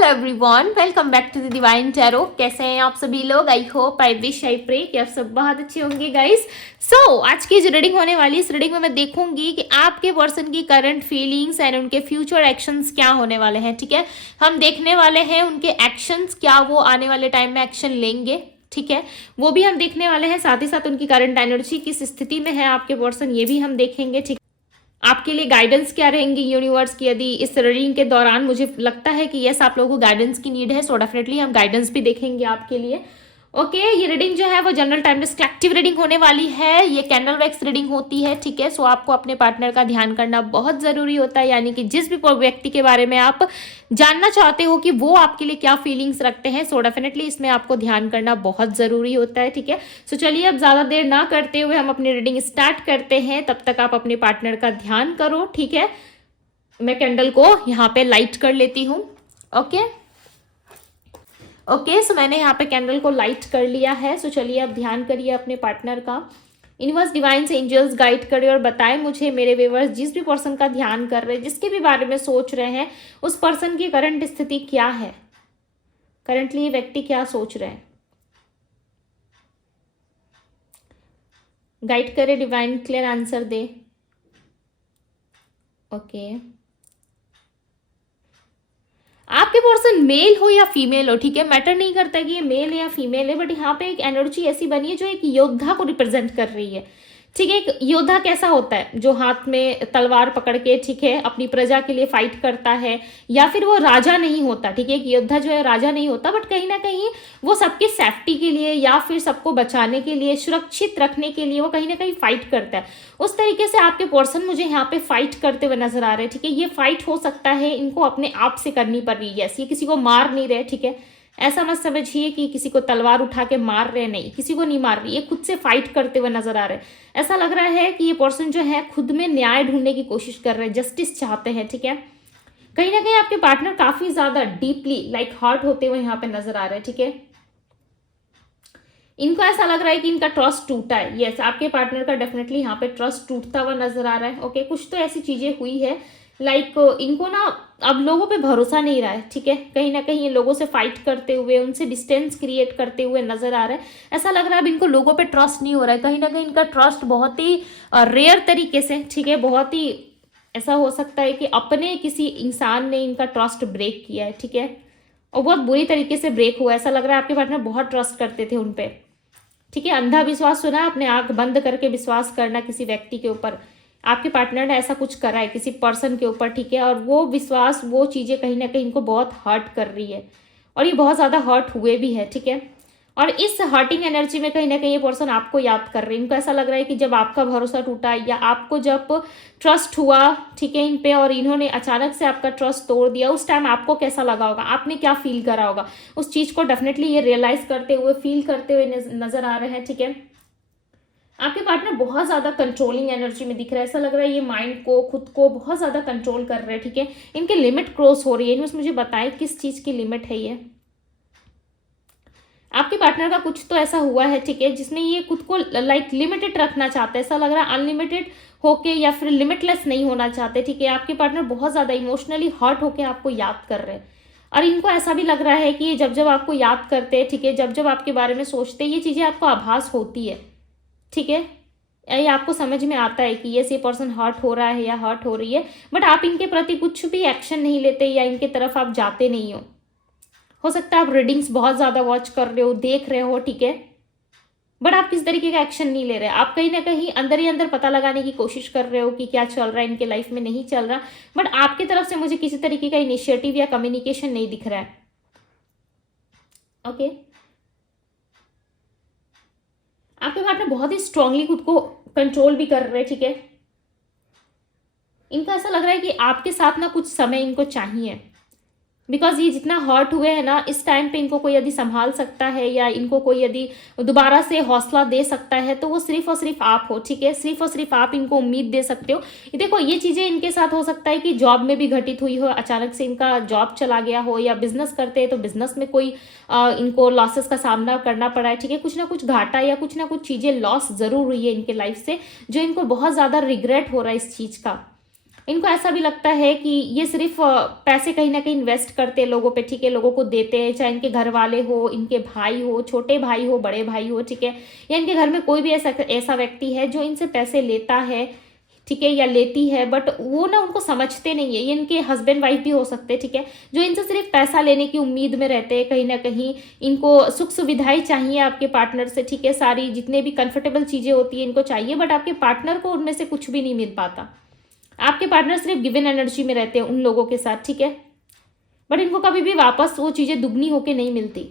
Hello everyone, welcome back to the divine tarot. कैसे हैं आप सभी लोग? I hope, I wish, I pray कि आप सब बहुत अच्छे होंगे गाइस। आज की जो रीडिंग होने वाली है, इस रीडिंग में मैं देखूंगी कि आपके पर्सन की करंट फीलिंग्स एंड उनके फ्यूचर एक्शंस क्या होने वाले हैं। ठीक है, हम देखने वाले हैं उनके एक्शंस, क्या वो आने वाले टाइम में एक्शन लेंगे। ठीक है, वो भी हम देखने वाले हैं। साथ ही साथ उनकी करंट एनर्जी किस स्थिति में है आपके पर्सन, ये भी हम देखेंगे। ठीक, आपके लिए गाइडेंस क्या रहेंगी यूनिवर्स की। यदि इस रीडिंग के दौरान मुझे लगता है कि यस, आप लोगों को गाइडेंस की नीड है, सो डेफिनेटली हम गाइडेंस भी देखेंगे आपके लिए। ओके, ये रीडिंग जो है वो जनरल टाइमलेस कलेक्टिव रीडिंग होने वाली है। ये कैंडल वैक्स रीडिंग होती है। ठीक है, सो आपको अपने पार्टनर का ध्यान करना बहुत जरूरी होता है, यानी कि जिस भी व्यक्ति के बारे में आप जानना चाहते हो कि वो आपके लिए क्या फीलिंग्स रखते हैं, सो डेफिनेटली इसमें आपको ध्यान करना बहुत जरूरी होता है। ठीक है, सो चलिए अब ज्यादा देर ना करते हुए हम अपनी रीडिंग स्टार्ट करते हैं। तब तक आप अपने पार्टनर का ध्यान करो। ठीक है, मैं कैंडल को यहाँ पे लाइट कर लेती हूँ। ओके, सो मैंने यहाँ पे कैंडल को लाइट कर लिया है। सो चलिए अब ध्यान करिए अपने पार्टनर का। यूनिवर्स, डिवाइन्स, एंजल्स गाइड करे और बताएं मुझे, मेरे व्यूअर्स जिस भी पर्सन का ध्यान कर रहे हैं, जिसके भी बारे में सोच रहे हैं, उस पर्सन की करंट स्थिति क्या है। करंटली ये व्यक्ति क्या सोच रहे हैं, गाइड करे, डिवाइन क्लियर आंसर दे। ओके, आपके पर्सन मेल हो या फीमेल हो, ठीक है, मैटर नहीं करता कि ये मेल है या फीमेल है, बट यहाँ पे एक एनर्जी ऐसी बनी है जो एक योद्धा को रिप्रेजेंट कर रही है। ठीक है, एक योद्धा कैसा होता है, जो हाथ में तलवार पकड़ के, ठीक है, अपनी प्रजा के लिए फाइट करता है, या फिर वो राजा नहीं होता। ठीक है, एक योद्धा जो है राजा नहीं होता, बट कहीं ना कहीं वो सबके सेफ्टी के लिए या फिर सबको बचाने के लिए, सुरक्षित रखने के लिए वो कहीं ना कहीं फाइट करता है। उस तरीके से आपके पर्सन मुझे यहाँ पे फाइट करते हुए नजर आ रहे हैं। ठीक है, ये फाइट हो सकता है इनको अपने आप से करनी पड़ रही है। ये किसी को मार नहीं रहे। ठीक है, ऐसा मत समझिए कि किसी को तलवार उठा के मार रहे, नहीं, किसी को नहीं मार रही, ये खुद से फाइट करते हुए नजर आ रहे हैं। ऐसा लग रहा है कि ये पर्सन जो है खुद में न्याय ढूंढने की कोशिश कर रहे हैं, जस्टिस चाहते हैं। ठीक है, कहीं ना कहीं आपके पार्टनर काफी ज्यादा डीपली लाइक हर्ट होते हुए यहाँ पे नजर आ रहे हैं। ठीक है, इनको ऐसा लग रहा है कि इनका ट्रस्ट टूटा है। यस, आपके पार्टनर का डेफिनेटली यहाँ पे ट्रस्ट टूटता हुआ नजर आ रहा है। ओके, कुछ तो ऐसी चीजें हुई है लाइक इनको ना अब लोगों पे भरोसा नहीं रहा है। ठीक है, कहीं ना कहीं ये लोगों से फाइट करते हुए, उनसे डिस्टेंस क्रिएट करते हुए नजर आ रहा है। ऐसा लग रहा है अब इनको लोगों पे ट्रस्ट नहीं हो रहा है। कहीं ना कहीं इनका ट्रस्ट बहुत ही रेयर तरीके से, ठीक है, बहुत ही ऐसा हो सकता है कि अपने किसी इंसान ने इनका ट्रस्ट ब्रेक किया है। ठीक है, और बहुत बुरी तरीके से ब्रेक हुआ है। ऐसा लग रहा है आपके पार्टनर बहुत ट्रस्ट करते थे उन पे। ठीक है, अंधा विश्वास सुना, अपने आंख बंद करके विश्वास करना किसी व्यक्ति के ऊपर। आपके पार्टनर ने ऐसा कुछ करा है किसी पर्सन के ऊपर। ठीक है, और वो विश्वास, वो चीजें कहीं ना कहीं इनको बहुत हर्ट कर रही है, और ये बहुत ज्यादा हर्ट हुए भी है। ठीक है, और इस हर्टिंग एनर्जी में कहीं ना कहीं ये पर्सन आपको याद कर रहे हैं। इनको ऐसा लग रहा है कि जब आपका भरोसा टूटा या आपको जब ट्रस्ट हुआ, ठीक है, इन पे, और इन्होंने अचानक से आपका ट्रस्ट तोड़ दिया, उस टाइम आपको कैसा लगा होगा, आपने क्या फील करा होगा, उस चीज को डेफिनेटली ये रियलाइज करते हुए, फील करते हुए नजर आ रहे हैं। ठीक है, आपके पार्टनर बहुत ज्यादा कंट्रोलिंग एनर्जी में दिख रहा है। ऐसा लग रहा है ये माइंड को, खुद को बहुत ज्यादा कंट्रोल कर रहे हैं। ठीक है, इनके लिमिट क्रॉस हो रही है। इनमें मुझे बताएं किस चीज की लिमिट है ये। आपके पार्टनर का कुछ तो ऐसा हुआ है, ठीक है, जिसमें ये खुद को लाइक लिमिटेड रखना चाहते हैं। ऐसा लग रहा है अनलिमिटेड होके या फिर लिमिटलेस नहीं होना चाहते। ठीक है, आपके पार्टनर बहुत ज्यादा इमोशनली हर्ट होके आपको याद कर रहे हैं, और इनको ऐसा भी लग रहा है कि जब जब आपको याद करते हैं, ठीक है, जब जब आपके बारे में सोचते हैं, ये चीजें आपको आभास होती है। ठीक है, ये आपको समझ में आता है कि ये पर्सन हर्ट हो रहा है या हर्ट हो रही है, बट आप इनके प्रति कुछ भी एक्शन नहीं लेते या इनके तरफ आप जाते नहीं हो सकता है आप रीडिंग्स बहुत ज्यादा वॉच कर रहे हो, देख रहे हो, ठीक है, बट आप किस तरीके का एक्शन नहीं ले रहे। आप कहीं ना कहीं अंदर ही अंदर पता लगाने की कोशिश कर रहे हो कि क्या चल रहा है इनके लाइफ में, नहीं चल रहा, बट आपकी तरफ से मुझे किसी तरीके का इनिशिएटिव या कम्युनिकेशन नहीं दिख रहा है। ओके, आपके पार्टनर बहुत ही स्ट्रांगली खुद को कंट्रोल भी कर रहे हैं। ठीक है, इनको ऐसा लग रहा है कि आपके साथ ना कुछ समय इनको चाहिए, बिकॉज ये जितना हर्ट हुए हैं ना, इस टाइम पे इनको कोई यदि संभाल सकता है या इनको कोई यदि दोबारा से हौसला दे सकता है, तो वो सिर्फ और सिर्फ आप हो। ठीक है, सिर्फ और सिर्फ आप इनको उम्मीद दे सकते हो। देखो, ये चीजें इनके साथ हो सकता है कि जॉब में भी घटित हुई हो, अचानक से इनका जॉब चला गया हो, या बिजनेस करते हैं तो बिजनेस में कोई इनको लॉसेस का सामना करना पड़ा है। ठीक है, कुछ ना कुछ घाटा या कुछ ना कुछ चीजें लॉस जरूर हुई है इनके लाइफ से, जो इनको बहुत ज्यादा रिग्रेट हो रहा है इस चीज का। इनको ऐसा भी लगता है कि ये सिर्फ पैसे कहीं ना कहीं इन्वेस्ट करते हैं लोगों पे, ठीक है, लोगों को देते हैं, चाहे इनके घर वाले हो, इनके भाई हो, छोटे भाई हो, बड़े भाई हो, ठीक है, या इनके घर में कोई भी ऐसा ऐसा व्यक्ति है जो इनसे पैसे लेता है, ठीक है, या लेती है, बट वो ना उनको समझते नहीं है। ये इनके हस्बैंड वाइफ भी हो सकते हैं, ठीक है, जो इनसे सिर्फ पैसा लेने की उम्मीद में रहते हैं। कहीं ना कहीं इनको सुख सुविधाएं चाहिए आपके पार्टनर से, ठीक है, सारी जितने भी कंफर्टेबल चीजें होती है इनको चाहिए, बट आपके पार्टनर को उनमें से कुछ भी नहीं मिल पाता। आपके पार्टनर सिर्फ गिवन एनर्जी में रहते हैं उन लोगों के साथ, ठीक है, बट इनको कभी भी वापस वो चीज़ें दुगनी होके नहीं मिलती।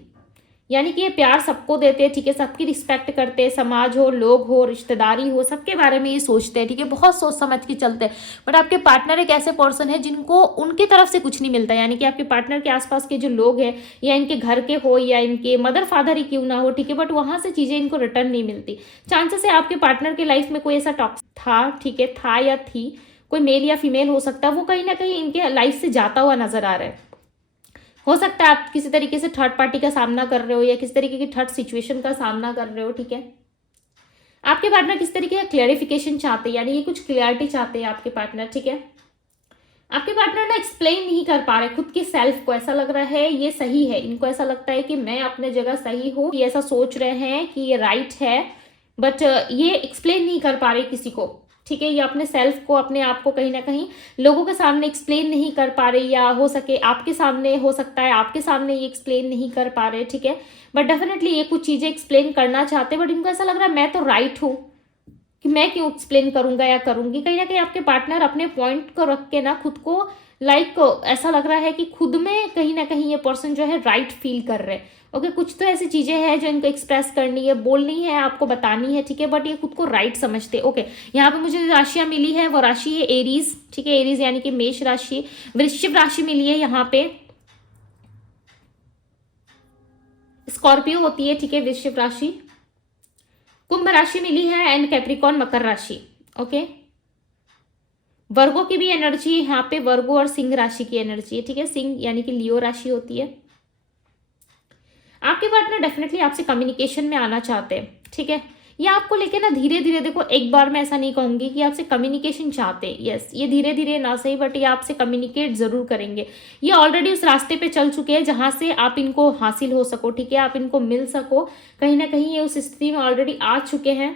यानी कि ये प्यार सबको देते हैं, ठीक है, सबकी रिस्पेक्ट करते हैं, समाज हो, लोग हो, रिश्तेदारी हो, सबके बारे में ये सोचते हैं, ठीक है, बहुत सोच समझ के चलते हैं। बट आपके पार्टनर एक ऐसे पर्सन है जिनको उनकी तरफ से कुछ नहीं मिलता। यानी कि आपके पार्टनर के आसपास के जो लोग हैं, या इनके घर के हो, या इनके मदर फादर ही क्यों ना हो, ठीक है, बट वहाँ से चीज़ें इनको रिटर्न नहीं मिलती। चांसेस है आपके पार्टनर के लाइफ में कोई ऐसा टॉक्सिक था, ठीक है, था या थी, कोई मेल या फीमेल हो सकता है, वो कहीं ना कहीं इनके लाइफ से जाता हुआ नजर आ रहा है। हो सकता है आप किसी तरीके से थर्ड पार्टी का सामना कर रहे हो, या किसी तरीके की थर्ड सिचुएशन का सामना कर रहे हो, ठीक है। आपके पार्टनर किस तरीके का क्लैरिफिकेशन चाहते हैं, यानी ये कुछ क्लियरिटी चाहते हैं आपके पार्टनर, ठीक है। आपके पार्टनर ना एक्सप्लेन नहीं कर पा रहे खुद की सेल्फ को। ऐसा लग रहा है ये सही है, इनको ऐसा लगता है कि मैं अपने जगह सही हूँ, ये ऐसा सोच रहे हैं कि ये राइट है, बट ये एक्सप्लेन नहीं कर पा रहे किसी को, ठीक है। ये अपने सेल्फ को, अपने आप को कहीं ना कहीं लोगों के सामने एक्सप्लेन नहीं कर पा रहे, या हो सके आपके सामने, हो सकता है आपके सामने ये एक्सप्लेन नहीं कर पा रहे, ठीक है। बट डेफिनेटली ये कुछ चीज़ें एक्सप्लेन करना चाहते हैं, बट इनको ऐसा लग रहा है मैं तो राइट हूँ, कि मैं क्यों एक्सप्लेन करूंगा या करूंगी। कहीं ना कहीं आपके पार्टनर अपने पॉइंट को रख के ना खुद को ऐसा लग रहा है कि खुद में कहीं ना कहीं ये पर्सन जो है राइट फील कर रहे हैं। ओके, कुछ तो ऐसी चीजें हैं जो इनको एक्सप्रेस करनी है, बोलनी है, आपको बतानी है, ठीक है, बट ये खुद को राइट समझते हैं। ओके, यहाँ पे मुझे राशियां मिली है, वो राशि है एरीज, ठीक है, एरीज यानी कि मेष राशि। वृश्चिक राशि मिली है यहाँ पे, स्कॉर्पियो होती है, ठीक है, वृश्चिक राशि। कुंभ राशि मिली है, एंड कैप्रिकॉन मकर राशि। ओके, वर्गो की भी एनर्जी यहाँ पे, वर्गो और सिंह राशि की एनर्जी है, ठीक है, सिंह यानी कि लियो राशि होती है। आपके पार्टनर डेफिनेटली आपसे कम्युनिकेशन में आना चाहते हैं, ठीक है। ये आपको लेके ना धीरे धीरे, देखो एक बार मैं ऐसा नहीं कहूंगी कि आपसे कम्युनिकेशन चाहते हैं, यस, ये धीरे धीरे ना सही, बट ये आपसे कम्युनिकेट जरूर करेंगे। ये ऑलरेडी उस रास्ते पे चल चुके हैं जहां से आप इनको हासिल हो सको, ठीक है, आप इनको मिल सको। कहीं ना कहीं ये उस स्थिति में ऑलरेडी आ चुके हैं,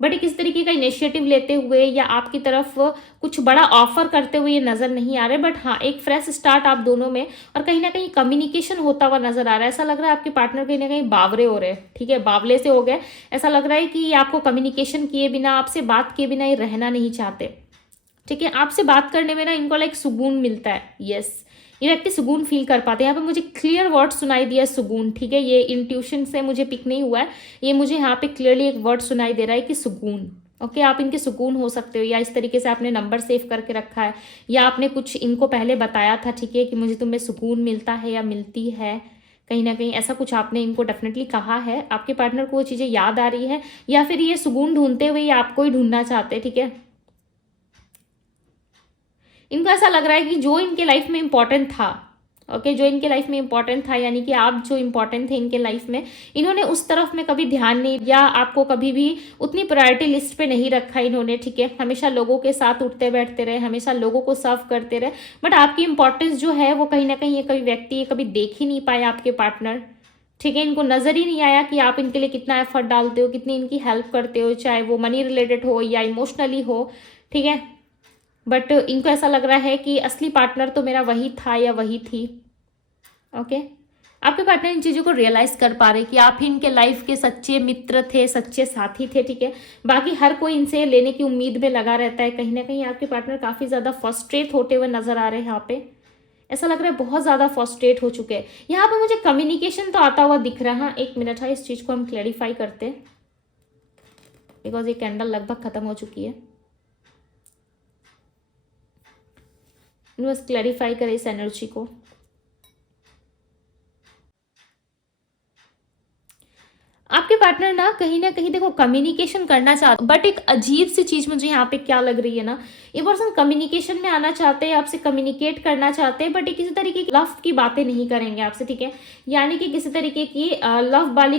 बट ये किस तरीके का इनिशिएटिव लेते हुए या आपकी तरफ कुछ बड़ा ऑफर करते हुए ये नजर नहीं आ रहे। बट हाँ, एक फ्रेश स्टार्ट आप दोनों में, और कहीं ना कहीं कम्युनिकेशन होता हुआ नजर आ रहा है। ऐसा लग रहा है आपके पार्टनर कहीं ना कहीं बावरे हो रहे हैं, ठीक है, बावले से हो गए। ऐसा लग रहा है कि ये आपको कम्युनिकेशन किए बिना, आपसे बात किए बिना ये रहना नहीं चाहते, ठीक है। आपसे बात करने में ना इनको लाइक सुकून मिलता है, यस, ये व्यक्ति सुकून फील कर पाते हैं। यहाँ पे मुझे क्लियर वर्ड सुनाई दिया सुकून, ठीक है, ये इंट्यूशन से मुझे पिक नहीं हुआ है, ये मुझे यहाँ पे क्लियरली एक वर्ड सुनाई दे रहा है कि सुकून। ओके, आप इनके सुकून हो सकते हो, या इस तरीके से आपने नंबर सेव करके रखा है, या आपने कुछ इनको पहले बताया था, ठीक है, कि मुझे तुम्हें सुकून मिलता है या मिलती है, कहीं ना कहीं ऐसा कुछ आपने इनको डेफिनेटली कहा है। आपके पार्टनर को वो चीज़ें याद आ रही है, या फिर ये सुकून ढूंढते हुए आपको ही ढूंढना चाहते हैं, ठीक है। इनको ऐसा लग रहा है कि जो इनके लाइफ में इंपॉर्टेंट था, ओके, जो इनके लाइफ में इंपॉर्टेंट था, यानी कि आप जो इंपॉर्टेंट थे इनके लाइफ में, इन्होंने उस तरफ में कभी ध्यान नहीं, या आपको कभी भी उतनी प्रायोरिटी लिस्ट पे नहीं रखा इन्होंने, ठीक है। हमेशा लोगों के साथ उठते बैठते रहे, हमेशा लोगों को सर्व करते रहे, बट आपकी इंपॉर्टेंस जो है वो कहीं ना कहीं ये कभी व्यक्ति ये कभी देख ही नहीं पाया आपके पार्टनर, ठीक है। इनको नजर ही नहीं आया कि आप इनके लिए कितना एफर्ट डालते हो, कितनी इनकी हेल्प करते हो, चाहे वो मनी रिलेटेड हो या इमोशनली हो, ठीक है। बट इनको ऐसा लग रहा है कि असली पार्टनर तो मेरा वही था या वही थी। ओके, आपके पार्टनर इन चीज़ों को रियलाइज कर पा रहे कि आप ही इनके लाइफ के सच्चे मित्र थे, सच्चे साथी थे, ठीक है। बाकी हर कोई इनसे लेने की उम्मीद में लगा रहता है। कहीं ना कहीं आपके पार्टनर काफ़ी ज़्यादा फ्रस्ट्रेट होते हुए नजर आ रहे हैं। यहाँ पे ऐसा लग रहा है बहुत ज़्यादा फ्रस्ट्रेट हो चुके हैं। यहाँ पे मुझे कम्युनिकेशन तो आता हुआ दिख रहा है। हाँ, एक मिनट है, इस चीज़ को हम क्लैरिफाई करते हैं, बिकॉज ये कैंडल लगभग खत्म हो चुकी है। बस क्लैरिफाई करें इस एनर्जी को। आपके पार्टनर ना कहीं देखो कम्युनिकेशन करना चाहते, बट एक अजीब सी चीज मुझे यहाँ पे क्या लग रही है ना, ये पर्सन कम्युनिकेशन में आना चाहते हैं, आपसे कम्युनिकेट करना चाहते हैं, बट ये किसी तरीके की लव की बातें नहीं करेंगे आपसे, ठीक है। यानी कि किसी तरीके की लव वाली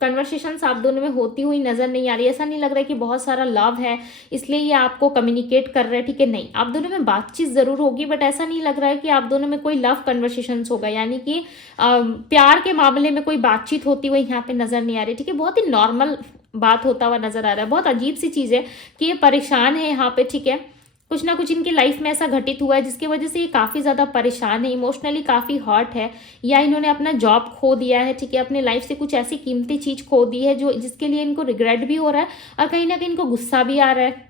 कन्वर्सेशंस आप दोनों में होती हुई नजर नहीं आ रही। ऐसा नहीं लग रहा है कि बहुत सारा लव है इसलिए ये आपको कम्युनिकेट कर रहे हैं, ठीक है, नहीं, आप दोनों में बातचीत जरूर होगी, बट ऐसा नहीं लग रहा है कि आप दोनों में कोई लव कन्वर्सेशंस होगा, यानी कि प्यार के मामले में कोई बातचीत होती हुई यहाँ पे नजर नहीं आ रही, ठीक है। बहुत ही नॉर्मल बात होता हुआ नजर आ रहा है। बहुत अजीब सी चीज है कि ये परेशान है यहाँ पे, ठीक है। कुछ ना कुछ इनकी लाइफ में ऐसा घटित हुआ है जिसकी वजह से ये काफ़ी ज़्यादा परेशान है, इमोशनली काफ़ी हर्ट है, या इन्होंने अपना जॉब खो दिया है, ठीक है, अपने लाइफ से कुछ ऐसी कीमती चीज़ खो दी है जो जिसके लिए इनको रिग्रेट भी हो रहा है और कहीं ना कहीं इनको गुस्सा भी आ रहा है,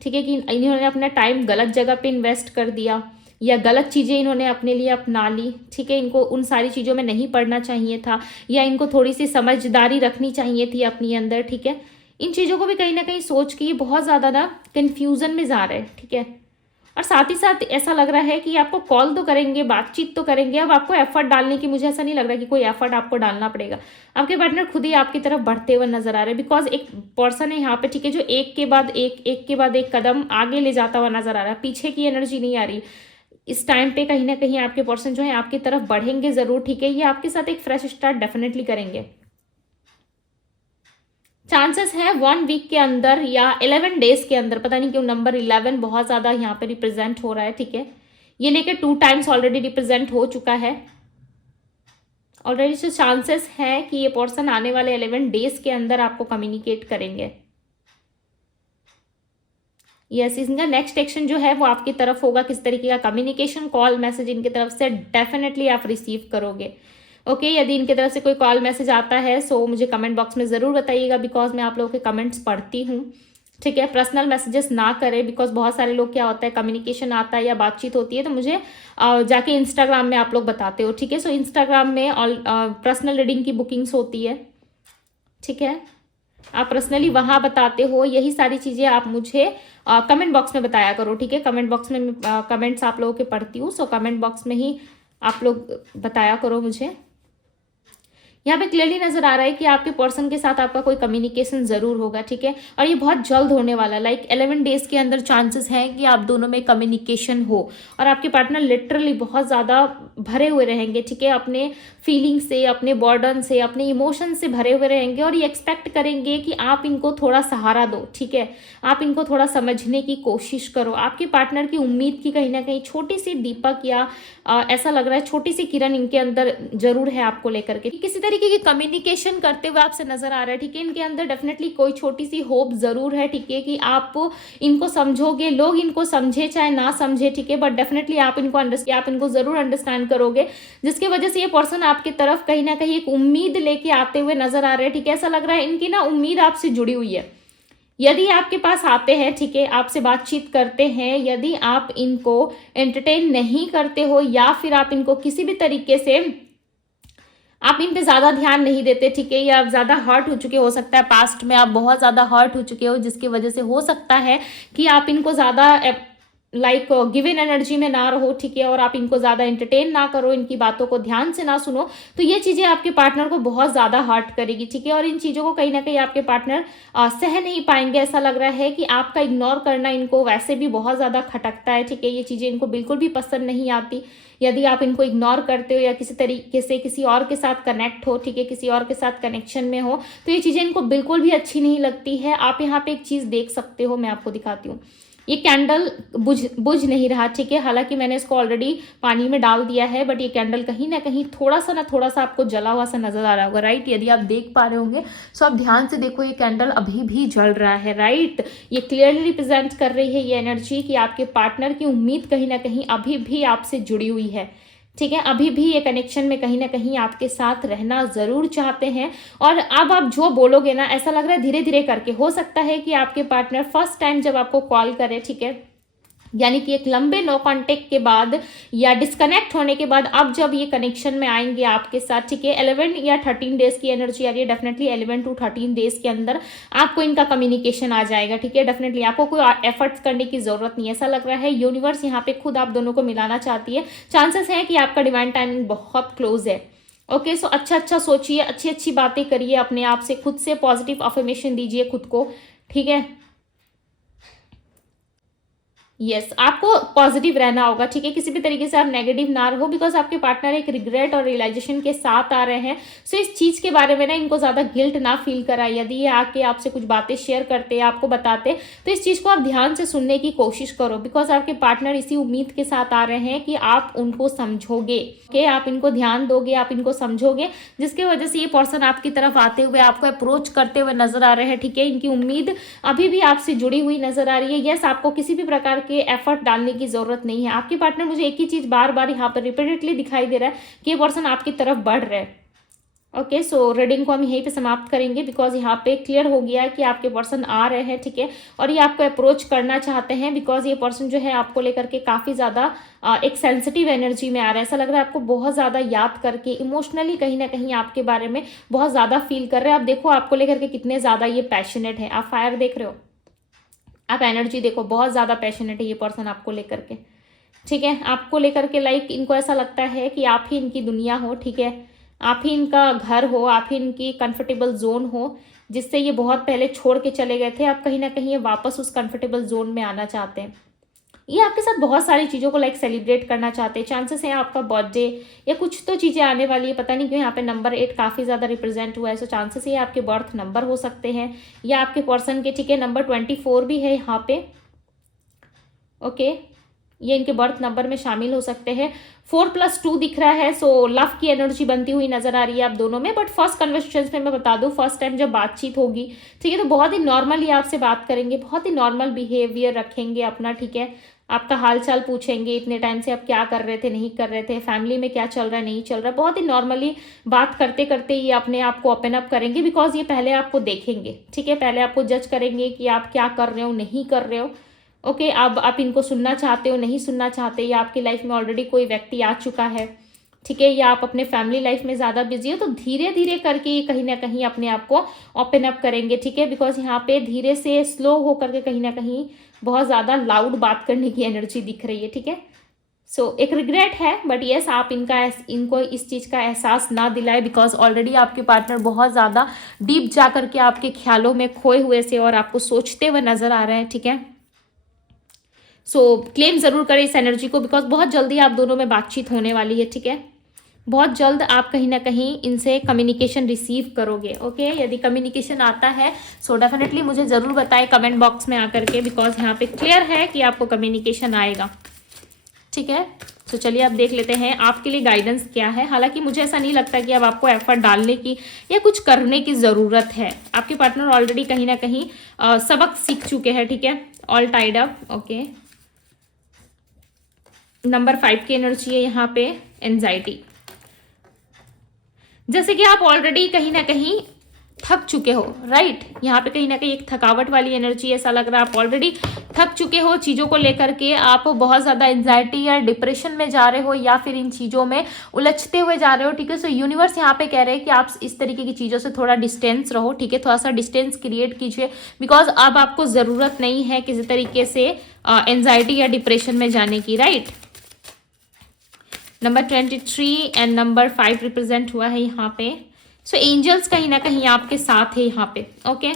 ठीक है, कि इन्होंने अपना टाइम गलत जगह पे इन्वेस्ट कर दिया या गलत चीज़ें इन्होंने अपने लिए अपना ली, ठीक है। इनको उन सारी चीज़ों में नहीं पड़ना चाहिए था या इनको थोड़ी सी समझदारी रखनी चाहिए थी अपनी अंदर, ठीक है। इन चीज़ों को भी कहीं ना कहीं सोच के ये बहुत ज़्यादा ना कन्फ्यूज़न में जा रहे हैं, ठीक है। और साथ ही साथ ऐसा लग रहा है कि आपको कॉल तो करेंगे, बातचीत तो करेंगे, अब आपको एफर्ट डालने की मुझे ऐसा नहीं लग रहा कि कोई एफर्ट आपको डालना पड़ेगा। आपके पार्टनर खुद ही आपकी तरफ बढ़ते हुए नजर आ रहे हैं, बिकॉज एक पर्सन है यहाँ पे, ठीक है, जो एक के बाद एक कदम आगे ले जाता हुआ नजर आ रहा है, पीछे की एनर्जी नहीं आ रही। इस टाइम पे कहीं ना कहीं आपके पर्सन जो है आपकी तरफ बढ़ेंगे जरूर, ठीक है। ये आपके साथ एक फ्रेश स्टार्ट डेफिनेटली करेंगे। चांसेस है 1 वीक के अंदर या 11 डेज के अंदर, पता नहीं क्यों नंबर 11 बहुत ज़्यादा यहाँ पे रिप्रेजेंट हो रहा है, ठीक है। ये लेके 2 टाइम्स ऑलरेडी रिप्रेजेंट हो चुका है ऑलरेडी। जो चांसेस है कि ये पर्सन आने वाले 11 डेज के अंदर आपको कम्युनिकेट करेंगे। यस, इनका नेक्स्ट एक्शन जो है वो आपकी तरफ होगा। किस तरीके का कम्युनिकेशन, कॉल, मैसेज इनकी तरफ से डेफिनेटली आप रिसीव करोगे। ओके, यदि इनकी तरफ से कोई कॉल मैसेज आता है सो मुझे कमेंट बॉक्स में ज़रूर बताइएगा, बिकॉज मैं आप लोगों के कमेंट्स पढ़ती हूँ, ठीक है। पर्सनल मैसेजेस ना करें, बिकॉज बहुत सारे लोग क्या होता है कम्युनिकेशन आता है या बातचीत होती है तो मुझे जाके इंस्टाग्राम में आप लोग बताते हो, ठीक है। सो इंस्टाग्राम में पर्सनल रीडिंग की बुकिंग्स होती है, ठीक है, आप पर्सनली वहाँ बताते हो। यही सारी चीज़ें आप मुझे कमेंट बॉक्स में बताया करो, ठीक है। कमेंट बॉक्स में कमेंट्स आप लोगों के पढ़ती हूँ, सो कमेंट बॉक्स में ही आप लोग बताया करो मुझे। यहाँ पे क्लियरली नजर आ रहा है कि आपके पर्सन के साथ आपका कोई कम्युनिकेशन जरूर होगा, ठीक है, और ये बहुत जल्द होने वाला, लाइक 11 डेज के अंदर चांसेस हैं कि आप दोनों में कम्युनिकेशन हो और आपके पार्टनर लिटरली बहुत ज़्यादा भरे हुए रहेंगे, ठीक है, अपने फीलिंग से, अपने बर्डन से, अपने इमोशन से भरे हुए रहेंगे और ये एक्सपेक्ट करेंगे कि आप इनको थोड़ा सहारा दो, ठीक है, आप इनको थोड़ा समझने की कोशिश करो। आपके पार्टनर की उम्मीद की कहीं ना कहीं छोटी सी दीपक या ऐसा लग रहा है छोटी सी किरण इनके अंदर जरूर है आपको लेकर के, किसी तरीके की कम्युनिकेशन करते हुए आपसे नजर आ रहा है, ठीक है। इनके अंदर डेफिनेटली कोई छोटी सी होप जरूर है, ठीक है, कि आप इनको समझोगे, लोग इनको समझे चाहे ना समझे, ठीक है, बट डेफिनेटली आप इनको जरूर अंडरस्टैंड करोगे, जिसकी वजह से ये पर्सन आपकी तरफ कहीं ना कहीं एक उम्मीद लेके आते हुए नजर आ रहे हैं, ठीक है। ऐसा लग रहा है इनकी ना उम्मीद आपसे जुड़ी हुई है। यदि आपके पास आते हैं, ठीक है, आपसे बातचीत करते हैं, यदि आप इनको एंटरटेन नहीं करते हो या फिर आप इनको किसी भी तरीके से आप इन पे ज़्यादा ध्यान नहीं देते, ठीक है, या आप ज़्यादा हर्ट हो चुके हो सकता है, पास्ट में आप बहुत ज़्यादा हर्ट हो चुके हो जिसकी वजह से हो सकता है कि आप इनको ज़्यादा लाइक गिवन एनर्जी में ना रहो, ठीक है, और आप इनको ज़्यादा एंटरटेन ना करो, इनकी बातों को ध्यान से ना सुनो, तो ये चीज़ें आपके पार्टनर को बहुत ज़्यादा हर्ट करेगी, ठीक है, और इन चीज़ों को कहीं ना कहीं आपके पार्टनर सह नहीं पाएंगे। ऐसा लग रहा है कि आपका इग्नोर करना इनको वैसे भी बहुत ज़्यादा खटकता है, ठीक है, ये चीज़ें इनको बिल्कुल भी पसंद नहीं आती। यदि आप इनको इग्नोर करते हो या किसी तरीके से किसी और के साथ कनेक्ट हो, ठीक है, किसी और के साथ कनेक्शन में हो, तो ये चीज़ें इनको बिल्कुल भी अच्छी नहीं लगती है। आप यहाँ पे एक चीज़ देख सकते हो, मैं आपको दिखाती हूँ, ये कैंडल बुझ नहीं रहा, ठीक है, हालांकि मैंने इसको ऑलरेडी पानी में डाल दिया है, बट ये कैंडल कहीं ना कहीं थोड़ा सा आपको जला हुआ सा नजर आ रहा होगा, राइट। यदि आप देख पा रहे होंगे सो आप ध्यान से देखो, ये कैंडल अभी भी जल रहा है, राइट। ये क्लियरली रिप्रेजेंट कर रही है ये एनर्जी कि आपके पार्टनर की उम्मीद कहीं ना कहीं अभी भी आपसे जुड़ी हुई है, ठीक है, अभी भी ये कनेक्शन में कहीं ना कहीं आपके साथ रहना जरूर चाहते हैं। और अब आप जो बोलोगे ना, ऐसा लग रहा है धीरे धीरे करके हो सकता है कि आपके पार्टनर फर्स्ट टाइम जब आपको कॉल करे, ठीक है, यानी कि एक लंबे नो कांटेक्ट के बाद या डिस्कनेक्ट होने के बाद अब जब ये कनेक्शन में आएंगे आपके साथ, ठीक है, 11 या 13 डेज की एनर्जी आ रही है, डेफिनेटली 11 to 13 डेज के अंदर आपको इनका कम्युनिकेशन आ जाएगा, ठीक है। डेफिनेटली आपको कोई एफर्ट्स करने की जरूरत नहीं है। ऐसा लग रहा है यूनिवर्स यहाँ पे खुद आप दोनों को मिलाना चाहती है। चांसेस है कि आपका डिवाइन टाइमिंग बहुत क्लोज है। ओके, सो अच्छा सोचिए, अच्छी अच्छी बातें करिए, अपने आप से खुद से पॉजिटिव अफर्मेशन दीजिए खुद को, ठीक है। यस आपको पॉजिटिव रहना होगा, ठीक है, किसी भी तरीके से आप नेगेटिव ना रहो, बिकॉज आपके पार्टनर एक रिग्रेट और रियलाइजेशन के साथ आ रहे हैं। सो इस चीज़ के बारे में ना इनको ज़्यादा गिल्ट ना फील कराए। यदि ये आके आपसे कुछ बातें शेयर करते, आपको बताते, तो इस चीज़ को आप ध्यान से सुनने की कोशिश करो, बिकॉज आपके पार्टनर इसी उम्मीद के साथ आ रहे हैं कि आप उनको समझोगे, ओके, आप इनको ध्यान दोगे, आप इनको समझोगे, जिसकी वजह से ये पर्सन आपकी तरफ आते हुए, आपको अप्रोच करते हुए नजर आ रहे हैं, ठीक है। इनकी उम्मीद अभी भी आपसे जुड़ी हुई नजर आ रही है। यस आपको किसी भी प्रकार के एफर्ट डालने की जरूरत नहीं है। आपके पार्टनर, मुझे एक ही चीज बार बार यहाँ पर रिपीटेडली दिखाई दे रहा है कि ये पर्सन आपकी तरफ बढ़ रहे हैं। ओके, सो रीडिंग को हम यहीं पे समाप्त करेंगे, बिकॉज यहाँ पे क्लियर हो गया है कि आपके पर्सन आ रहे हैं, ठीक है, और ये आपको अप्रोच करना चाहते हैं, बिकॉज ये पर्सन जो है आपको लेकर के काफ़ी ज़्यादा एक सेंसिटिव एनर्जी में आ रहा है। ऐसा लग रहा है आपको बहुत ज़्यादा याद करके इमोशनली कहीं ना कहीं आपके बारे में बहुत ज़्यादा फील कर रहे हैं। आप देखो आपको लेकर के कितने ज़्यादा ये पैशनेट है। आप फायर देख रहे हो, आप एनर्जी देखो, बहुत ज़्यादा पैशनेट है ये पर्सन आपको लेकर के, ठीक है। आपको लेकर के लाइक इनको ऐसा लगता है कि आप ही इनकी दुनिया हो, ठीक है, आप ही इनका घर हो, आप ही इनकी कंफर्टेबल जोन हो, जिससे ये बहुत पहले छोड़ के चले गए थे। आप कहीं ना कहीं ये वापस उस कंफर्टेबल जोन में आना चाहते हैं। ये आपके साथ बहुत सारी चीज़ों को लाइक सेलिब्रेट करना चाहते हैं। चांसेस हैं आपका बर्थडे या कुछ तो चीज़ें आने वाली है, पता नहीं क्यों यहाँ पे नंबर 8 काफ़ी ज़्यादा रिप्रेजेंट हुआ है। सो चांसेस ये आपके बर्थ नंबर हो सकते हैं या आपके पर्सन के, ठीक है। नंबर 24 भी है यहाँ पे, ओके, ये इनके बर्थ नंबर में शामिल हो सकते हैं। 4+2 दिख रहा है, सो लव की एनर्जी बनती हुई नजर आ रही है आप दोनों में। बट फर्स्ट कन्वर्सेशन में मैं बता दूं, फर्स्ट टाइम जब बातचीत होगी, ठीक है, तो बहुत ही नॉर्मली आपसे बात करेंगे, बहुत ही नॉर्मल बिहेवियर रखेंगे अपना, ठीक है। आपका हाल चाल पूछेंगे, इतने टाइम से आप क्या कर रहे थे, नहीं कर रहे थे, फैमिली में क्या चल रहा है, नहीं चल रहा, बहुत ही नॉर्मली बात करते करते ये अपने आप को ओपन अप करेंगे, बिकॉज ये पहले आपको देखेंगे, ठीक है, पहले आपको जज करेंगे कि आप क्या कर रहे हो, नहीं कर रहे हो। ओके, अब आप इनको सुनना चाहते हो, नहीं सुनना चाहते, या आपकी लाइफ में ऑलरेडी कोई व्यक्ति आ चुका है, ठीक है, या आप अपने फैमिली लाइफ में ज़्यादा बिजी हो, तो धीरे धीरे करके ये कहीं ना कहीं अपने आप को ओपन अप करेंगे, ठीक है। बिकॉज यहाँ पे धीरे से स्लो होकर के कहीं ना कहीं बहुत ज़्यादा लाउड बात करने की एनर्जी दिख रही है, ठीक है। सो एक रिग्रेट है, बट येस आप इनको इस चीज़ का एहसास ना दिलाए, बिकॉज ऑलरेडी आपके पार्टनर बहुत ज़्यादा डीप जा करके आपके ख्यालों में खोए हुए से और आपको सोचते हुए नजर आ रहे हैं, ठीक है। सो क्लेम ज़रूर करें इस एनर्जी को, बिकॉज बहुत जल्दी आप दोनों में बातचीत होने वाली है, ठीक है। बहुत जल्द आप कहीं ना कहीं इनसे कम्युनिकेशन रिसीव करोगे, ओके। यदि कम्युनिकेशन आता है सो डेफिनेटली मुझे ज़रूर बताएं कमेंट बॉक्स में आकर के, बिकॉज यहाँ पे क्लियर है कि आपको कम्युनिकेशन आएगा, ठीक है। तो चलिए आप देख लेते हैं आपके लिए गाइडेंस क्या है। हालांकि मुझे ऐसा नहीं लगता कि अब आपको एफर्ट डालने की या कुछ करने की ज़रूरत है। आपके पार्टनर ऑलरेडी कहीं ना कहीं सबक सीख चुके हैं, ठीक है। All tied up, okay. Number 5 की एनर्जी है यहाँ पे, एंजाइटी। जैसे कि आप ऑलरेडी कहीं ना कहीं थक चुके हो, राइट। यहाँ पे कहीं ना कहीं एक थकावट वाली एनर्जी, ऐसा लग रहा है आप ऑलरेडी थक चुके हो चीज़ों को लेकर के। आप बहुत ज़्यादा एंजाइटी या डिप्रेशन में जा रहे हो या फिर इन चीज़ों में उलझते हुए जा रहे हो, ठीक है। सो यूनिवर्स यहाँ पे कह रहे हैं कि आप इस तरीके की चीज़ों से थोड़ा डिस्टेंस रहो, ठीक है, थोड़ा सा डिस्टेंस क्रिएट कीजिए, बिकॉज अब आपको ज़रूरत नहीं है किसी तरीके से एंजाइटी या डिप्रेशन में जाने की, right. Number 23 and number 5 represent हुआ है यहाँ पे। सो एंजल्स कहीं ना कहीं आपके साथ है यहाँ पे, ओके।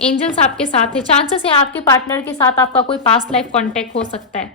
एंजल्स आपके साथ है। चांसेस है आपके पार्टनर के साथ आपका कोई पास्ट लाइफ कॉन्टैक्ट हो सकता है,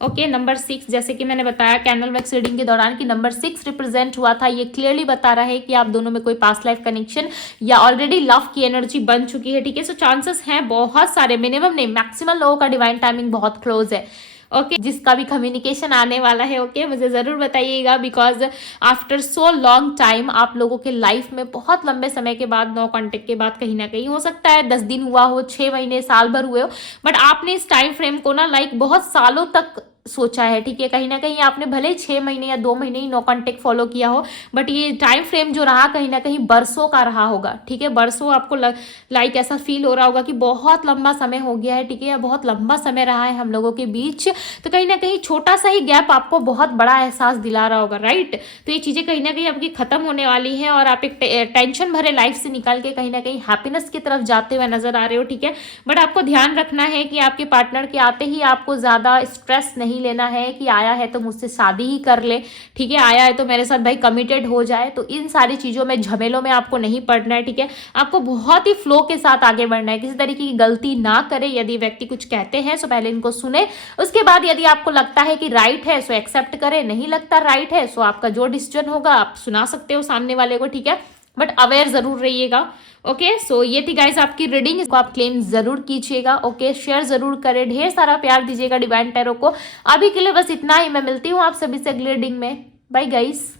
ओके। नंबर 6, जैसे कि मैंने बताया कैंडल मैक्स रीडिंग के दौरान कि नंबर 6 रिप्रेजेंट हुआ था, ये क्लियरली बता रहा है कि आप दोनों में कोई पास्ट लाइफ कनेक्शन या ऑलरेडी लव की एनर्जी बन चुकी है, ठीक है। सो चांसेस हैं बहुत सारे, मिनिमम नहीं मैक्सिमम लोगों का डिवाइन टाइमिंग बहुत क्लोज है, ओके। जिसका भी कम्युनिकेशन आने वाला है, ओके, मुझे ज़रूर बताइएगा, because after so long time आप लोगों के लाइफ में बहुत लंबे समय के बाद, नो कॉन्टेक्ट के बाद, कहीं ना कहीं हो सकता है 10 दिन हुआ हो, 6 महीने, साल भर हुए हो, बट आपने इस टाइम फ्रेम को ना लाइक बहुत सालों तक सोचा है, ठीक है। कहीं ना कहीं आपने भले 6 महीने या 2 महीने ही नो कॉन्टेक्ट फॉलो किया हो, बट ये टाइम फ्रेम जो रहा कहीं ना कहीं बरसों का रहा होगा, ठीक है। बरसों आपको लाइक ऐसा फील हो रहा होगा कि बहुत लंबा समय हो गया है, ठीक है, बहुत लंबा समय रहा है हम लोगों के बीच। तो कहीं ना कहीं छोटा सा ही गैप आपको बहुत बड़ा एहसास दिला रहा होगा, राइट। तो ये चीज़ें कहीं ना कहीं आपकी खत्म होने वाली हैं और आप एक टेंशन भरे लाइफ से निकल के कहीं ना कहीं हैप्पीनेस की तरफ जाते हुए नजर आ रहे हो, ठीक है। बट आपको ध्यान रखना है कि आपके पार्टनर के आते ही आपको ज़्यादा स्ट्रेस नहीं नहीं लेना है कि आया है तो मुझसे शादी ही कर ले, ठीक है, आया है तो मेरे साथ भाई कमिटेड हो जाए। तो इन सारी चीज़ों में, झमेलों में आपको नहीं पड़ना है, ठीक है। आपको बहुत ही फ्लो के साथ आगे बढ़ना है, किसी तरीके की गलती ना करे। यदि व्यक्ति कुछ कहते हैं तो पहले इनको सुने, उसके बाद यदि आपको लगता है कि राइट है सो एक्सेप्ट करे, नहीं लगता राइट है सो आपका जो डिसीजन होगा आप सुना सकते हो सामने वाले को, ठीक है, बट अवेयर जरूर रहिएगा। ओके, सो ये थी गाइस आपकी रीडिंग, इसको आप क्लेम जरूर कीजिएगा। ओके, शेयर जरूर करें, ढेर सारा प्यार दीजिएगा डिवाइन टैरो को। अभी के लिए बस इतना ही, मैं मिलती हूँ आप सभी से अगले रीडिंग में। Bye guys.